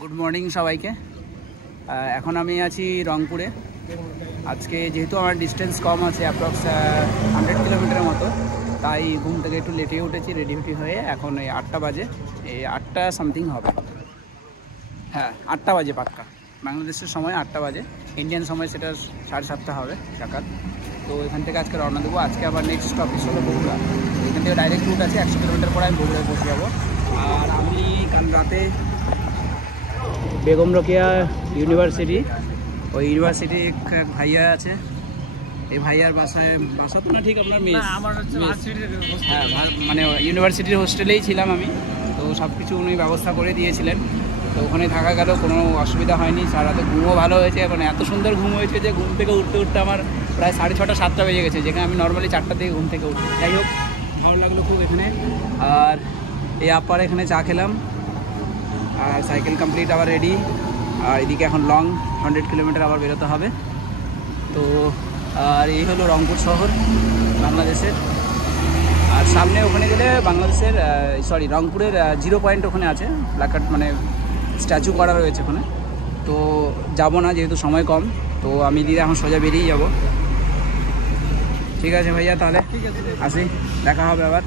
Good morning সবাইকে। এখন আমি আছি রংপুরে। আজকে যেহেতু আমার ডিস্টেন্স কম আছে, অ্যাপ্রক্স 100 কিলোমিটারের মতো, তাই ঘুম থেকে একটু লেটে উঠেছি, রেডি হয়ে। এখন এই 8টা বাজে, এই 8টা সামথিং হবে। হ্যাঁ, 8টা বাজে পাক্কা। বাংলাদেশের সময় 8টা বাজে, ইন্ডিয়ান সময় সেটা 7:30 হবে সকাল। তো এখান থেকে আজকে রওনা দেবো। আজকে আবার নেক্সট অফিস হলো বগুড়া। এখান থেকে ডাইরেক্ট রুট আছে, 100 কিলোমিটার পরে আমি বগুড়ায় পৌঁছে যাবো। আর আমি কাল রাতে বেগম রোকেয়া ইউনিভার্সিটি, ওই ইউনিভার্সিটি এক ভাইয়া আছে, এই ভাইয়ার বাসা তো না ঠিক আপনার মেস, হ্যাঁ, মানে ইউনিভার্সিটির হোস্টেলেই ছিলাম আমি। তো সব কিছু উনি ব্যবস্থা করে দিয়েছিলেন। তো ওখানে থাকা গেল, কোনো অসুবিধা হয়নি। সারা রাতে ঘুমও ভালো হয়েছে। এখন এত সুন্দর ঘুম হয়েছে যে ঘুম থেকে উঠতে আমার প্রায় 6:30 7টা বেজে গেছে, যেখানে আমি নর্মালি 4টার দিকে ঘুম থেকে উঠি। যাই হোক, ভালো লাগলো খুব এখানে। আর এই আপার এখানে চা খেলাম, আর সাইকেল কমপ্লিট, আবার রেডি। আর এদিকে এখন লং 100 কিলোমিটার আবার বেরোতে হবে। তো আর এই হলো রংপুর শহর বাংলাদেশের। আর সামনে ওখানে গেলে বাংলাদেশের রংপুরের 0 পয়েন্ট ওখানে আছে, প্ল্যাকার্ড মানে স্ট্যাচু করা রয়েছে ওখানে। তো যাবো না, যেহেতু সময় কম। তো আমি দিদি এখন সোজা বেরিয়ে যাব। ঠিক আছে ভাইয়া, তাহলে আসি, দেখা হবে আবার।